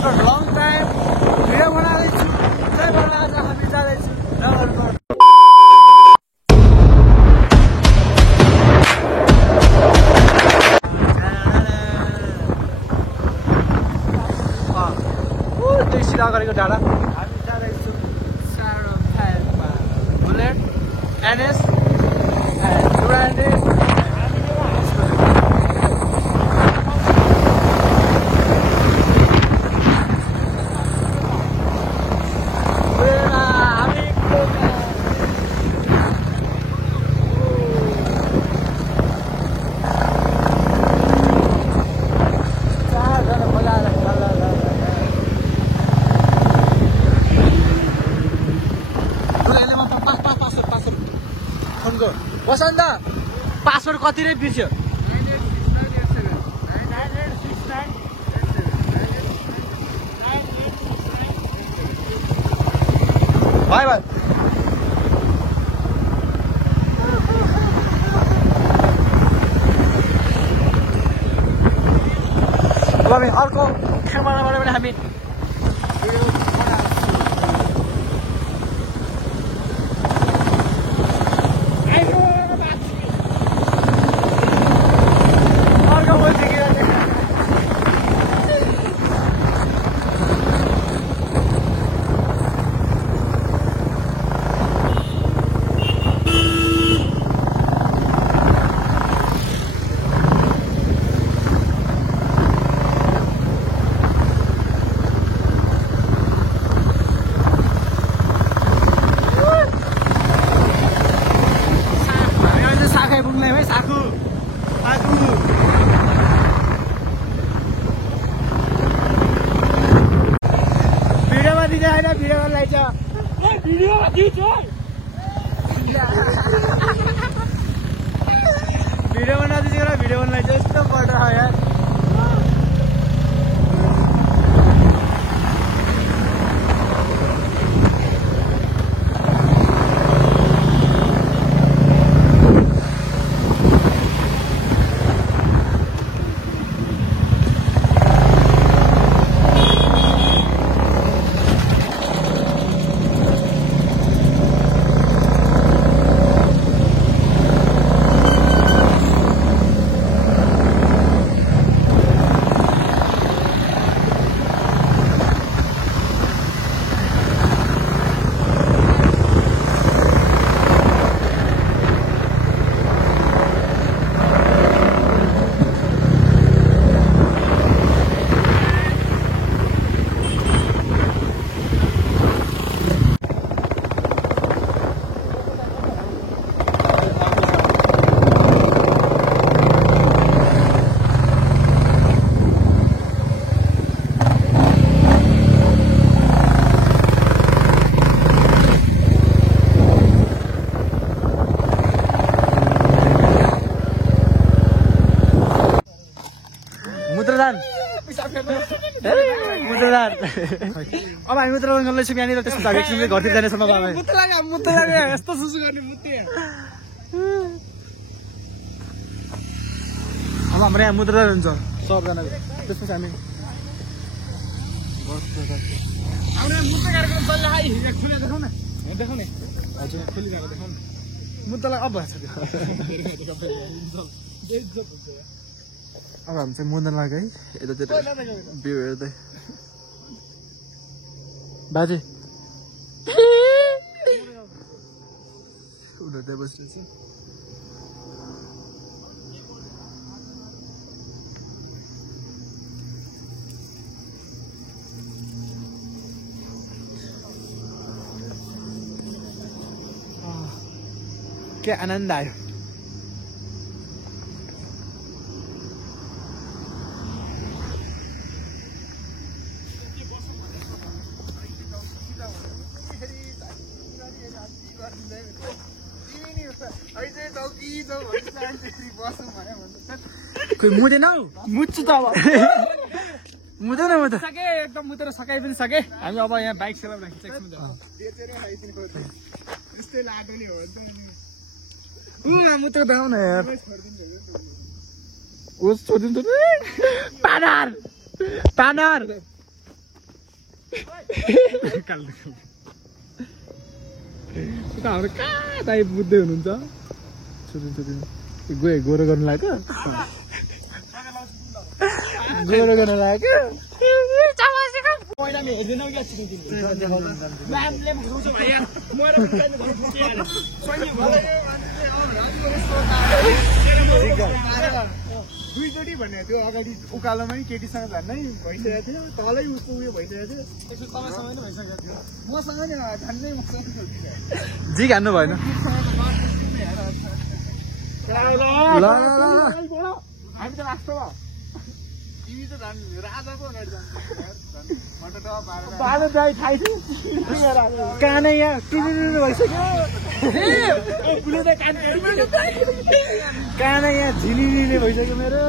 After long time video बनाउँदैछु त्यही भएर आज हामी जाँदैछु नगरकोट। सिधा गरेको डाँडा हामी जाँदैछु सानो फाइलमा बुलेट एनएस वसन्त पासवर्ड कति नै बिर्स्यो? भाइ भाइ अब हामी अर्को खेमाबाट पनि हामी भिडियो बना दीजिएगा। भिडियो बनना यस्तो पड़ रहा है यार। अब हामी मुद्रादान गर्दैछौँ यहाँनिर। त्यस्तो एकछिन घरतिर जानेछौँ। अब यस्तो सुसु गर्ने अब हाम्रो यहाँ मुद्रादान हुन्छ सबजनाको। त्यसपछि हामी देखाउने हजुर खोलिरहेको देखाउनु मुद्दालाई। अब भएछ अब हामी चाहिँ मुद्दा लाग्यो है यतातिर भ्यू हेर्दै। बाजे उनीहरू त्यहाँ बसिरहेछ। क्या आनन्द आयो। कोही मुदेन हौ मुच्छु त अब मुदैन म त सके एकदम मुदेर सकाइ पनि सके। हामी अब यहाँ बाइक सेलाउन खिचेको यस्तै लाग्यो नि हो मुत्र दाउ न यार। उस छोडिदिनु त पानार पानार हाम्रो कहाँ टाइप बुझ्दै हुनुहुन्छ गोरो गर्नु लाग्यो गोरो गर्नु लाग्यो दुईचोटि भन्ने थियो अगाडि उकालोमा केटीसँग झन्नै भइसकेको थियो तलै उसको उयो भइसकेको थियो तपाईँसँग नै भइसकेको थियो मसँग नि झन्नै जिग हान्नु भएन हामी त लास्ट भयो तिमी त झन् राजाको अगाडि कानै यहाँ टुटुटु भइसक्यो कानै यहाँ झिलिलिले भइसक्यो मेरो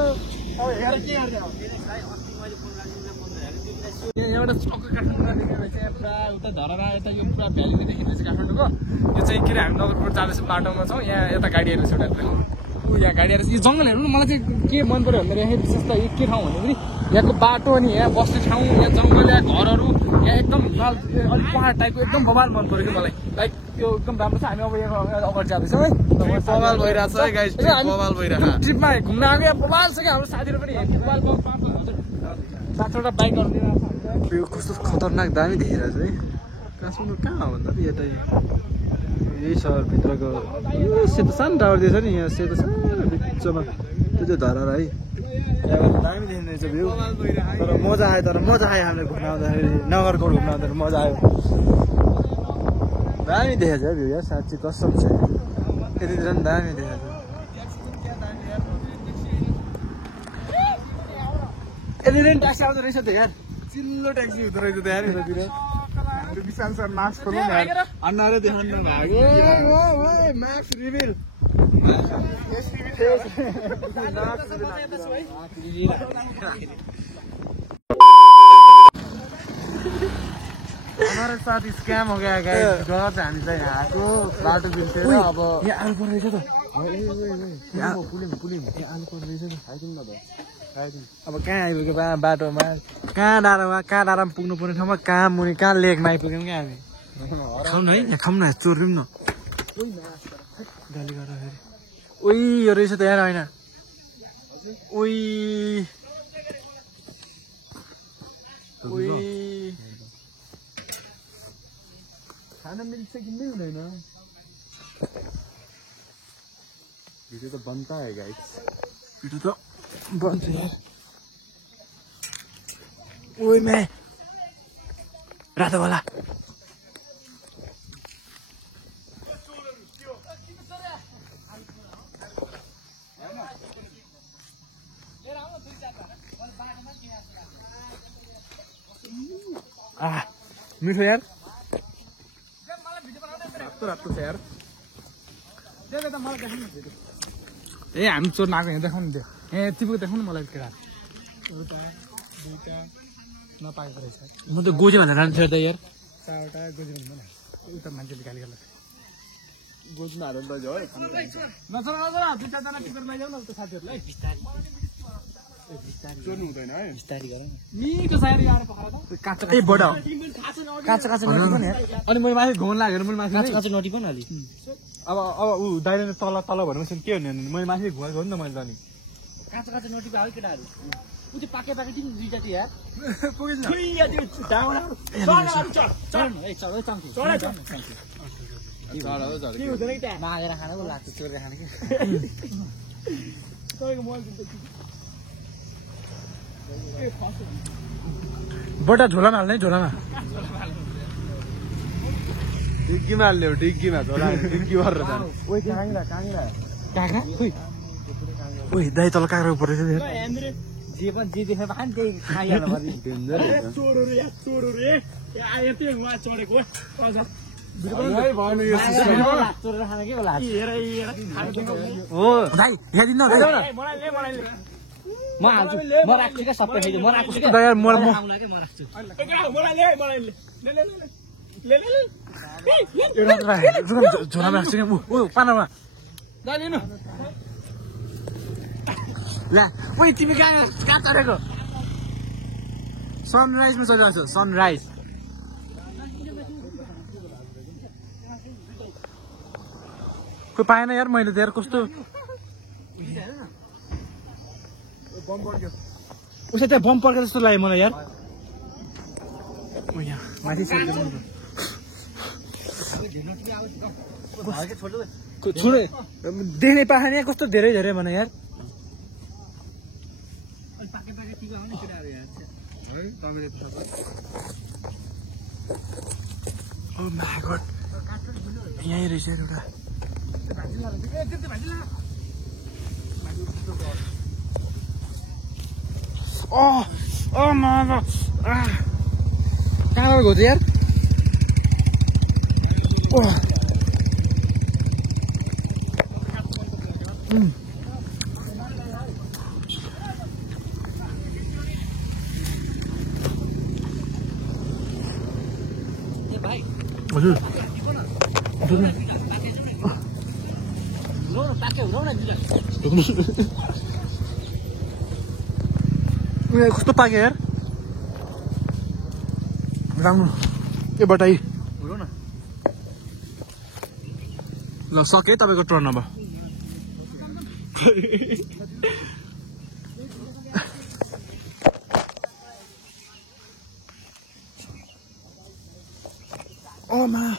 एउटा चक्क काठमाडौँ देखेर चाहिँ पुरा उता धरहरा यता यो पुरा भ्यालीले देखिँदैछ काठमाडौँको यो चाहिँ के अरे हामी नगरकोट जाँदैछ बाटोमा छौँ यहाँ यता गाडीहरू छ एउटा यहाँ गाडीहरू यो जङ्गलहरू मलाई चाहिँ के मन पऱ्यो भन्दाखेरि विशेष त के ठाउँ भन्दा पनि यहाँको बाटो अनि यहाँ बस्ने ठाउँ यहाँ जङ्गल यहाँ घरहरू यहाँ एकदम अलिक पहाड टाइपको एकदम बवाल मन पऱ्यो कि मलाई लाइक त्यो एकदम राम्रो छ हामी अब यहाँ अगाडि जाँदैछौँ है बवाल भइरहेको छ है गाइस बवाल भइरहेको ट्रिपमा घुम्न आएको यहाँ बवाल छ कि हाम्रो साथीहरू पनि बवाल 5-6वटा बाइक गरिदिरहेको छ यो कस्तो खतरनाक दामी देखिरहेको छ है काठमाडौँ कहाँ हो भन्दा यतै यही सहरभित्रको सेतो सानो टावर दिएछ नि यहाँ सेतो सानो बिचमा त्यो चाहिँ धरहरा है त्यहाँबाट दामी देखिँदैछ भ्यू तर मजा आयो हामीले घुम्न आउँदाखेरि नगरकोट घुम्न आउँदाखेरि मजा आयो दामी देखेको छ भ्यू यार साँच्ची कसम छ यतितिर पनि दामी देखेको छ यतितिर ट्याक्सी आउँदो रहेछ त यार चिल्लो ट्याक्सी हुँदो रहेछ त यार यतातिर विशाल सर मास्क खोल्नु अनुहारै देखाउनु भएको मास्क रिभिल हमारे साथ स्कैम हो गया गाइस गलत हामी चाहिँ यहाँको बाटो बिल्थ्यो र अब यहाँ आलु पर्छ रहेछ त यहाँ पुलिम यहाँ आलु पर्छ रहेछ त खाइदिउँ न त अब कहाँ आइपुग्यो बाटोमा कहाँ डाँडामा पुग्नु पर्ने ठाउँमा कहाँ मुनि कहाँ लेकमा आइपुग्यौँ क्या हामी खाउँ न है यहाँ खाउँ न चोरिदिउँ न गाली गरेर फेरि उही यो रहेछ त यार होइन उही खाना मिल्छ किन्दै हुँदैन भिडियो त बनता है गाइस भिडियो त बन्छ यार ओइ मैं रातो वाला मिठो यार रातो छ यार ए हामी चोर्न आएको यहाँ देखाउनु त्यो ए तिमीको देखाउनु मलाई केटा एउटा दुईटा नपाएको रहेछ म त गोजे भनेर लान्छु त यार 4वटा गोजे भन्नु न उता मान्छेले गाली गर्ला गोजमा हालेर लैजाऊ है नचरा दुईटा टिकट लैजाऊ न उता साथीहरूलाई चोर्नु हुँदैन है बिस्तारी गर मिठो छ यार यार पखाला त काँचो ए बडा काँचो नटी पनि यार अनि मैले माथि घुम्न लागेर मैले माथि काँचो नटी पनि अलि अब उ दाइले तल भनेपछि के हुने मैले माथि घुमेको हो नि त मैले त नि काँचो नटी भयो केटाहरू उ त्यो पाके तिमी दुईटा थियो यार पुगेछ न त्यो डाउला चढ ए चढ चाम्थि चढ के हुँदैन कि त्यहाँ मागेर खानको लाग्छ चोरेर खाने के तपाईँको मोबाइल दिन्छ बटा झोलामा हाल्ने झोलामा डिग्गीमा हाल्ने हो डिग्गीमा झोला डिग्गी भरेर जाने ओइ काँक्रा ओइ दाइ तल काँक्रा परेछ जे पनि जे देखे भए नि त्यही खाइहाल्नु पर्ने चोरहरू या चोरहरू ए आयो त्यो वहाँ चढेको चोरेर खाने के होला हो दाइ यहाँ दिनु मलाई म हाल्छु म राख्छु क्या सबै खाइदियो म राख्छु क्या यार म राख्छु झोलामा राख्छु क्या ओ पानामा दा लिनु ला ओइ तिमी कहाँ चढेको सनराइजमा चढिरहेको छ सनराइज कोही पाएन यार मैले त यार कस्तो उसले त्यहाँ बम पड्के जस्तो लाग्यो मलाई यार यहाँ माथि छोडे देख्ने पाएन यहाँ कस्तो धेरै धेरै भने यार Oh my god. यही रहेछ एउटा कहाँबाट गयो त यार हजुर कस्तो पाक्यो यार राम्रो ए बटाई ल सके तपाईँको टर्न अब Oh ma.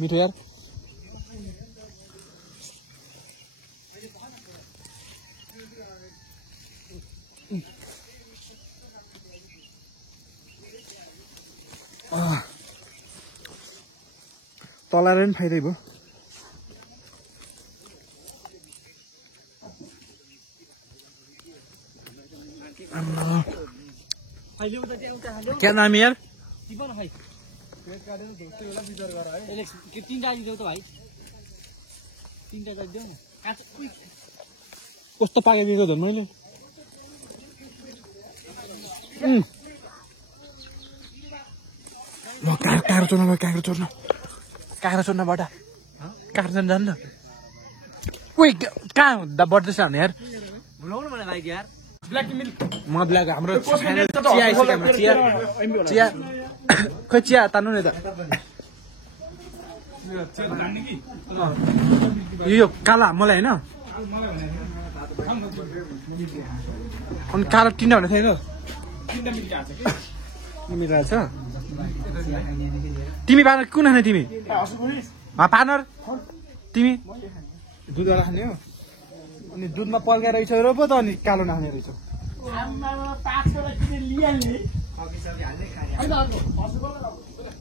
मिठो यार तलाएर पनि फाइदै भयो क्या नाम यार कस्तो पाकिदिएको त मैले काँक्रो चोर्न भयो काँक्रो चोर्नबाट काँक्रो चोर्न जान्न उही कहाँ हुँदा बढ्दैछ भने यार म ब्ल्याक हाम्रो चिया आइसक्यो चिया खोइ चिया तान्नु नि त यो काला मलाई होइन अनि कालो टिन्डा भने छैन मिलाएको छ तिमी पार्नर कुन खाने तिमी पार्नर तिमी दुधवाला खाने हो अनि दुधमा पल्का रहेछ र पो त अनि कालो नखाने रहेछ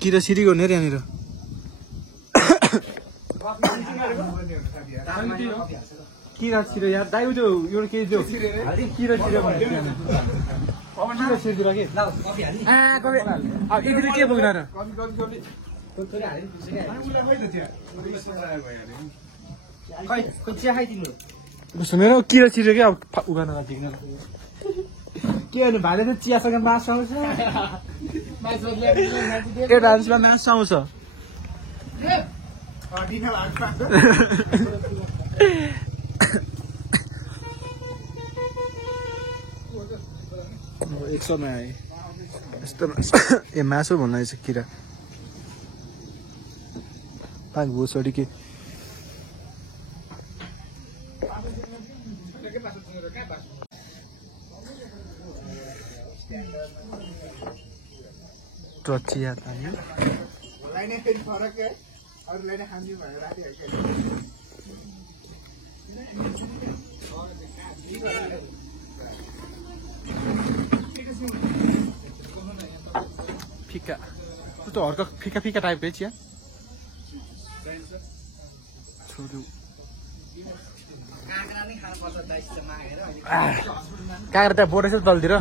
किरा सिरी गर्ने यहाँनिर किरा छिरो यार दाइ त्यो एउटा केही त्यो किरा छिरो भने के बोक्न र सुनेर किरा छिरो क्या अब उगान नजिक्न के भन्नु भाइले त चियासँग मासु आउँछ एउटा हान्समा मासु आउँछ एक सौमा आए यस्तो ए मासु भन्नु रहेछ किरा पाक भयो छोडी के चिया फिका त्यो हर्का फिका फिका टाइपको चिया काँक्रा त्यहाँ बोटेछ तलतिर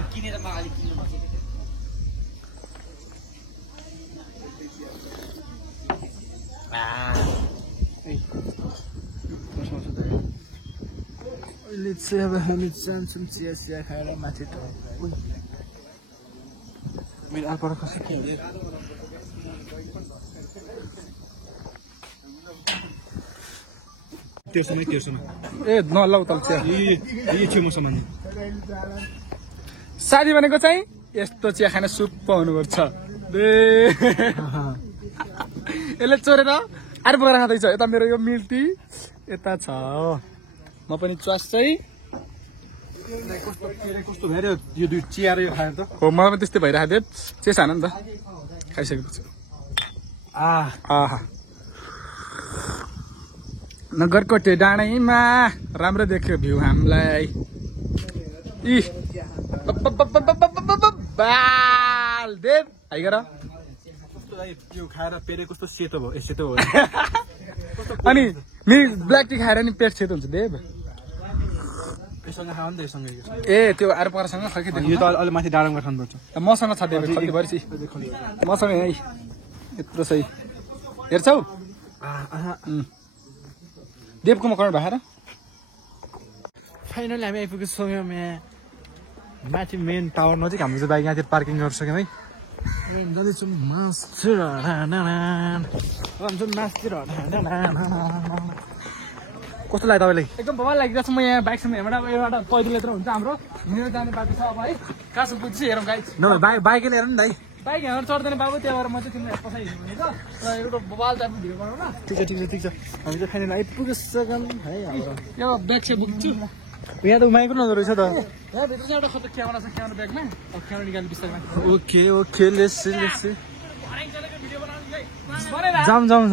अहिले चाहिँ अब हामी जान्छौँ चिया चिया खाएर माथि त मेरो आलपरा कसै त्योसँग ए नलौ तल चिया यी थियो मसँग साथी भनेको चाहिँ यस्तो चिया खान सुप्प हुनुपर्छ यसले चोरेर अरू बोकेर खाँदैछ यता मेरो यो मिल्टी यता छ म पनि च्वास चाहिँ कस्तो भयो यो दुई चिया र यो खाएर त हो मलाई पनि त्यस्तै भइरहेको थियो चेस हान नि त खाइसकेपछि आहा नगरकोटे डाँडैमा राम्रो देख्यो भ्यू हामीलाई इ बालदेव आइगर यो खाएर पेरे कस्तो सेतो भयो सेतो भयो अनि ब्ल्याक टी खाएर नि पेट सेतो हुन्छ देव यससँग खाऊ नि त यससँग ए त्यो आएर परसँग खै यो त अलि माथि डाँडामा खानुपर्छ मसँग छ देव खल्ती भएपछि मसँग है यत्रो सही हेर्छौ देवकोमा कमेन्ट भएर फाइनली हामी आइपुगेको छौँ माथि मेन टावर नजिक हाम्रो चाहिँ बाइक यहाँतिर पार्किङ गरिसक्यौँ है जाँदैछौँ मासतिर कस्तो लाग्यो तपाईँलाई एकदम भवाल लागिरहेको छ म यहाँ बाइकसम्म हेर्बाट एउटा पैदल यात्रा हुन्छ हाम्रो हिँडेर जाने बाटो छ अब है कहाँसम्म पुग्छु हेरौँ गाइड बाइकले हेर नि दाइ बाइक यहाँ चढ्दैन बाबु त्यहाँ भएर म चाहिँ तिमीलाई पसाइ हिँड्नु भने त एउटा बबाल टाइपको भिडियो बनाउँ न ठिक छ हामी चाहिँ फाइनल आइपुगिसक्यौँ है यो ब्याग चाहिँ बोक्छु यहाँ त उमाइको नजर रहेछ त यहाँभित्र चाहिँ एउटा खतरा क्यामेरा छ क्यामेरा ब्यागमा अब क्यामेरा निकाल्नु बिस्तारमा ओके लेट्स जाउँ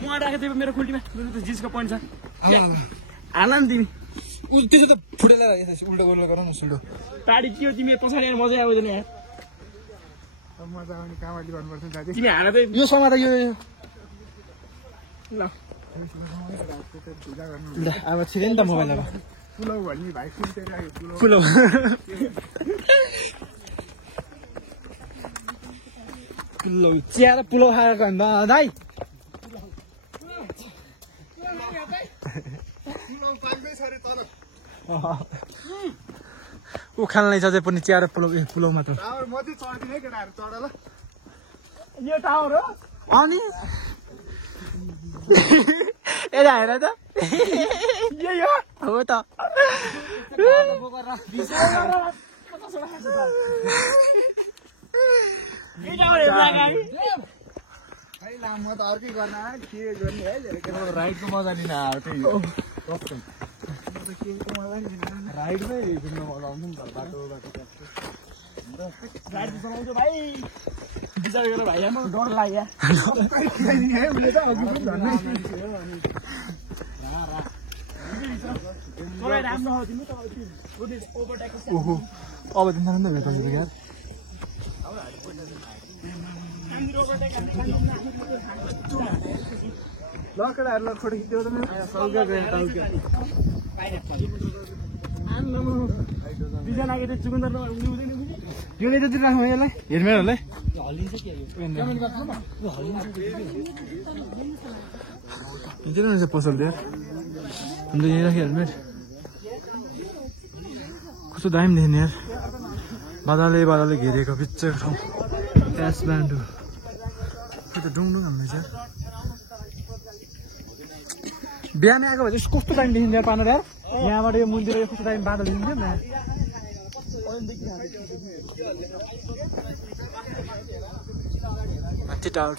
मुवा राखेको थियो मेरो खुल्टीमा जिन्सको पैन्ट छ हाल नि तिमी त्यसो त फुटेर उल्टो गोल्लो गर न सुल्टो टाढी के हो तिमी पछाडि आएर मजा आउँदैन यहाँ मजा आउने कामले गर्नुपर्छ तिमी हाल त यो समात यो ल अब छिरे नि त मोबाइल अब पुलौ भन्ने भाइ पुलौ चिया र पुलौ खाएको अन्त दाइ उखाल्नै चाहिँ पनि चिया र पुलौ मात्र यो टावर हो अनि यता हेर त यही हो हो त राइडको मजा लिन आएको राइडमै घुम्नु मजा आउँछ नि त बाटो राइड चलाउँछु भाइ बिचार भाइ म डर लाग्यो ओहो अब तिमीहरू नि भेट्छ यार लकडाहरू खोटी त्यो त यो यतातिर राखौँ यसलाई हेलमेटहरूलाई रहेछ पसल त्यहाँ अन्त यहीँ राखेँ हेलमेट कस्तो दामी देख्ने यार बादलले घेरेको पिक्चर ठाउँ काठमाडौँ त्यो त डुङडुङ हाम्रो चाहिँ बिहान आएको भए चाहिँ कस्तो टाइम देखिन्छ यार पार्नु यार यहाँबाट यो मन्दिर यो कस्तो टाइम बाटो देखिन्छ नि माथि टावर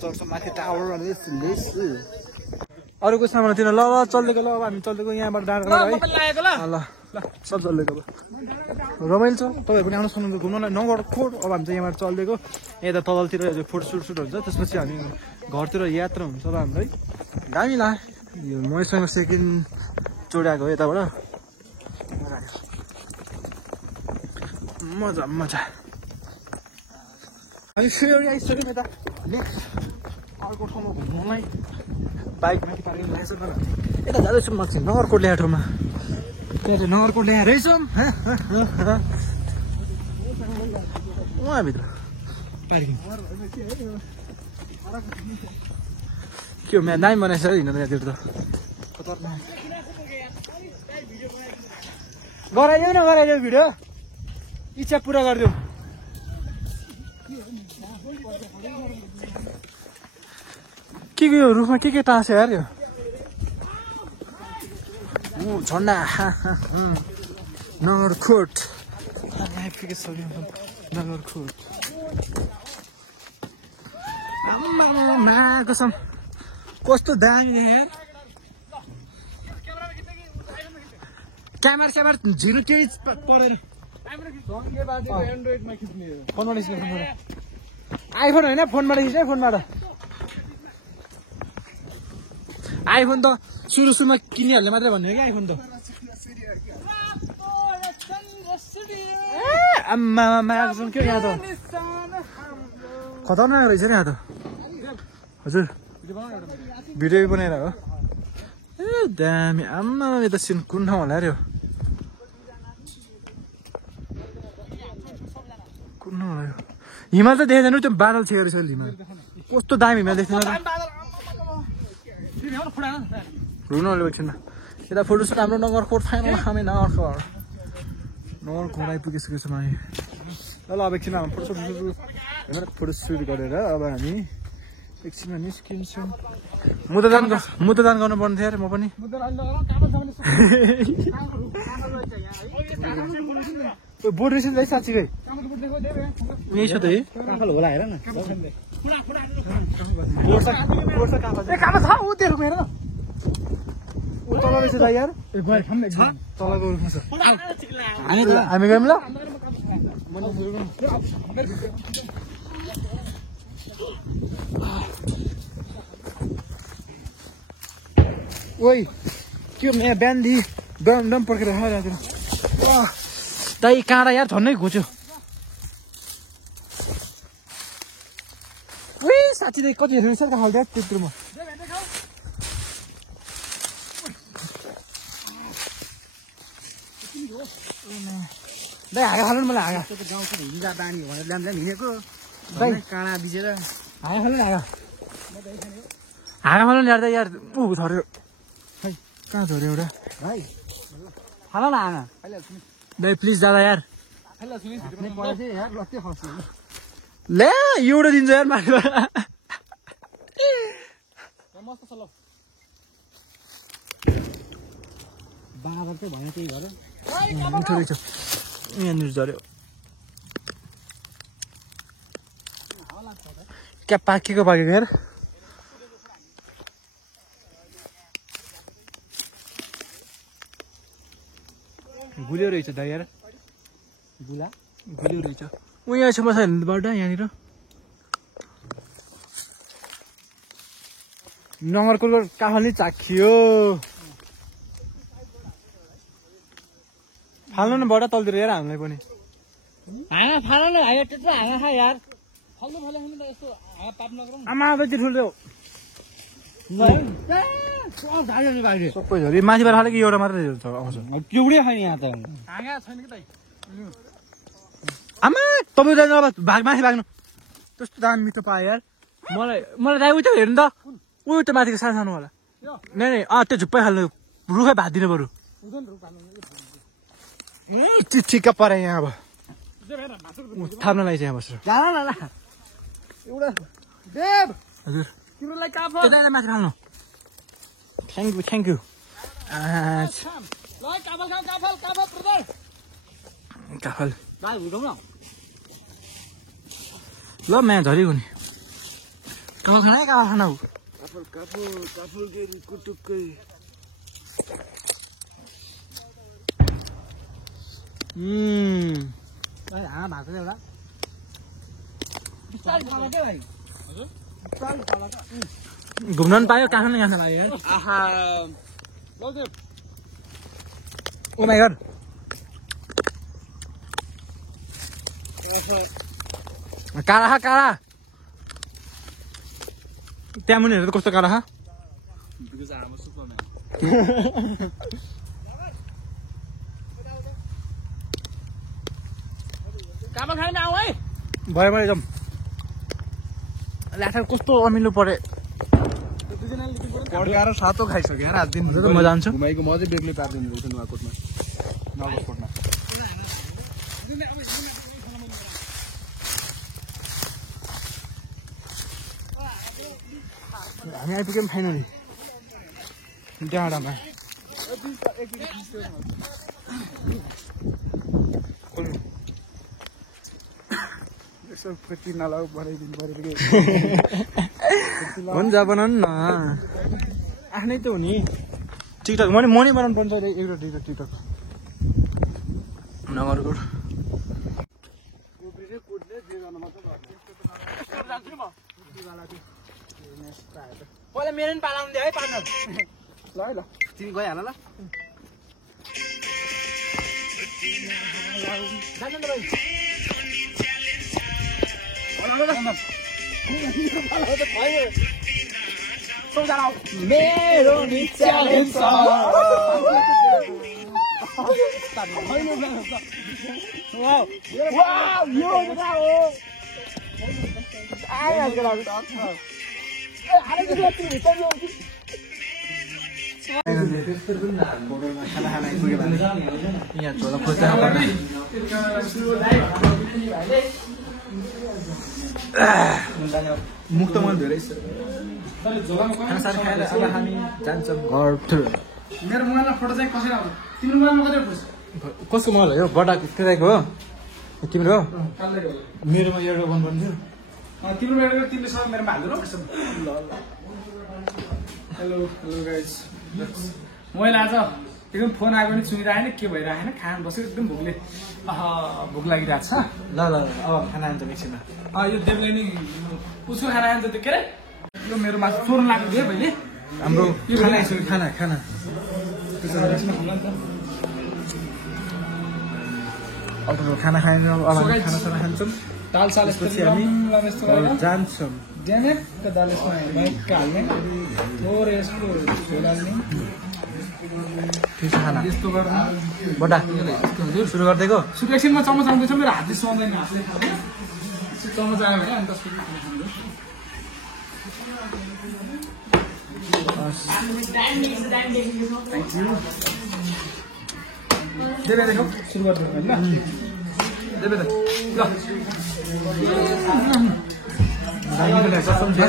चढ्छ माथि टावर अरूको सामान तिनीहरू ल चल्देको ल अब हामी चल्देको यहाँबाट डाँडा ल सब चल्देको अब रमाइलो छ तपाईँहरू पनि आउनु सुन्नु घुम्नलाई नगरकोट अब हामी चाहिँ यहाँबाट चल्देको यता तलतिर फोटोसुट हुन्छ त्यसपछि हामी घरतिर यात्रा हुन्छ अब हाम्रो है दामी ला यो मैसँग सेकेन्ड चोड्याएको हो यताबाट मजा मजा अनि फेरि आइसक्यौँ यता नेक्स्ट अर्को ठाउँमा घुम्नुलाई बाइक माथि पार्किङ लगाइसक्नु यता जाँदैछौँ म चाहिँ नगरकोट ल्याएको ठाउँमा त्यहाँ चाहिँ नगरकोट ल्याएर रहेछौँ उहाँभित्र पार्किङ के हो दामी बनाएछ है हिँड्नु यहाँतिर त गराइदेऊ न भिडियो इच्छा पुरा गरिदेऊ के यो रुखमा के टाँस्यो यार यो झन्डा नगरकोट नगरकोट कसम कस्तो दामी यार क्यामेरा स्यामेरा झिरो केही परेन फोनबाट खिच्ने आइफोन होइन फोनबाट खिच्ने फोनबाट आइफोन त सुरुमा किनिहाल्ने मात्रै भन्ने हो कि आइफोन त आम्मा के यहाँ त खतरनाक रहेछ नि यहाँ त हजुर भिडियो बनाएर हो ए दामी आम्मा यो त सिन कुन ठाउँ होला यो कुन ठाउँ होला यो हिमाल त देखेको छैन त्यो बादल छेकेको रहेछ हिमाल कस्तो दामी हिमाल देख्दैन रुनु अहिले एकछिनमा यता फोटोसुट हाम्रो नगरकोट फाइनल हामी नगरकोट आइपुगिसकेको छौँ हामी ल अब एकछिनमा हामी फोटोसुट गरेर अब हामी एकछिनमा निस्किन्छौँ मुद्दादान गर्नुपर्ने थियो अरे म पनि बोर्ड रहेछ नि साँच्चीकै यही छ त है काफल होला हेर न तल रहेछ दाइ यार तलको रुखमा छ हामी गयौँ ल ओइ के यहाँ बिहानदेखि डम पर्खेर खाइरहेको थियो दाइ काँडा यार झन्नै घुच्यो उही साँच्ची दाइ कति हेर्नु सर खाल्छ त्यत्रोमा दाइ हाँगा खानु मलाई हाँगा गाउँको हिँड्दा बानी भनेर ल्याम्ल्याम हिँडेको दाइ काँडा बिजेर हाँगा खानु नि हाँगा खानु नि यार दाइ यार ऊ झऱ्यो खै कहाँ झऱ्यो एउटा भाइ खाला न हाँगा दाइ प्लिज दादा यार यार लत्ते खस्यो ले एउटा दिन्छ यार माथि बाँदर चाहिँ भएन त्यही भएर मिठो रहेछ यहाँनिर झऱ्यो क्या पाकेको यार गुलियो रहेछ दाइ यार गुलियो रहेछ ऊ यहाँ छेउमा छ हेर्नुबाट यहाँनिर नगरकोट काफलले चाखियो फाल्नु न बडा तलतिर यार हामीलाई पनि हाँगा फाल न हाँगा त्यत्रो हाँगा खा यार आमा त्यति ठुलो बाहिर सबै झरी माथिबाट खाले कि एउटा मात्रै आउँछ एउटै खाने यहाँ त हाँगा छैन कि दाइ आमा तपाईँ जानु अब माथि भाग्नु त्यस्तो दामी मिठो पायो यार मलाई दाइ उयो हेर्नु त उयो त माथिको सानो सानो होला नै त्यो झुप्पै खाल्नु रुखै भाँदिनु बरु ठिक्क परे यहाँ अब थाप्न लाग्छ यहाँ बसेर एउटा देव हजुर तिमीलाई काफल त्यो माथि फाल्नु थ्याङ्क यू काफल ल म्या झरेको नि काफल खाना काफल खाना हो काफल के कुटुक्कै हाँगा भएको एउटा घुम्न पनि पायो काफल नै खान लाग्यो ओ माइ गॉड काला त्यहाँ मुनि हेर्दा कस्तो काला काफल खाइन आऊ है भयो मैले एकदम लाठा कस्तो अमिलो परे पड्काएर सातो खाइसक्यो यार आज दिन म जान्छु घुमाइको मजै बेग्लै पारिदिनु रहेछ नुवाकोटमा नगरकोटमा हामी आइपुग्यौँ फाइनली डाँडामा। यसो फुर्ती नलाउ बनाइदिनु पऱ्यो हुन्छ बनाउनु न आफ्नै त हो नि टिकटक म नि बनाउनु पर्छ एउटा टिकटक नगरकोट पहिला मेरो पनि पालाउनु दियो है पार्टनर ल है ल तिमी गइहाल ल मेरो नि च्यालेन्ज यहाँ झोला खोज्दा मुख त मन धेरै हामी जान्छौँ घर मेरो मोबाइलमा फोटो चाहिँ कसरी आउँछ तिम्रो मोबाइलमा कति फोटो कसको मोबाइल हो बडा केटाको हो तिम्रो हो मेरोमा एउटा बन्द गर्नु तिम्रो मेरो तिमीले सब मेरोमा हाल्नु ल हेलो गाइज मैले आज एकदम फोन आएको पनि सुनिरहेन के भइरहेन खाना बसेर एकदम भोक लागिरहेको छ ल अब खाना खान्छ एकछिनमा यो देवले नि उसको खाना खान्छ त्यो के अरे यो मेरो मासु चोर्नु लाग्यो थियो मैले हाम्रो खाना खाना खाना खाएर अब खाना खान्छौँ दाल साल त्यसपछि हामी जान्छौँ दाल यसमा हाल्ने थोरै यसको झोल हाल्ने ठिक छ खाना यस्तो गर्नु बडा सुरु गरिदिएको सुरु एकछिनमा चम्मच आउँदैछ मेरो हातले सुहाउँदैन हातले चम्मच आयो भने अनि त्यसपछि देवे देखो सुरु गरिदिनु होइन देवे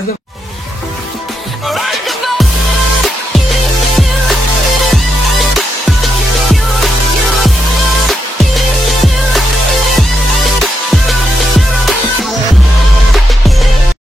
ल